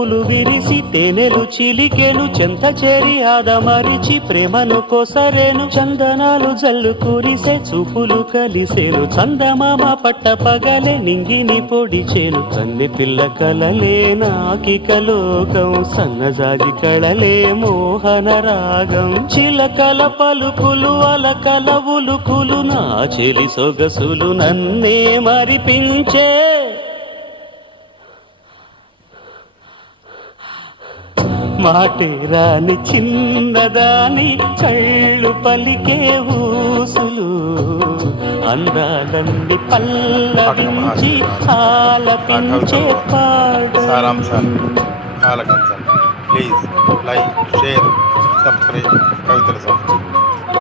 పువ్వులు విరిసి తేనెలు చిలికెను చెంత చేరి ఆదమరిచి ప్రేమను కొసరేను చందనాలు జల్లు కురిసే చూపులు కలిసేను చందమామ పట్ట పగలే నింగిని పొడిచేను కన్నె పిల్ల కలలే నాకిక లోకం సన్నజాజి కళలే మోహన రాగం చిలకల పలుకులు అలకల ఉలుకులు నా చెలి సొగసులు నన్నే మరిపించే మాటే రాని చిన్నదాని కళ్ళు పలికే ఊసులు అందాలన్నీ పల్లవించి ఆలపించే పాట సారాంశాలు ఆలకించండి. ప్లీజ్ లైక్ షేర్ సబ్స్క్రైబ్ కవితల సంస్థ.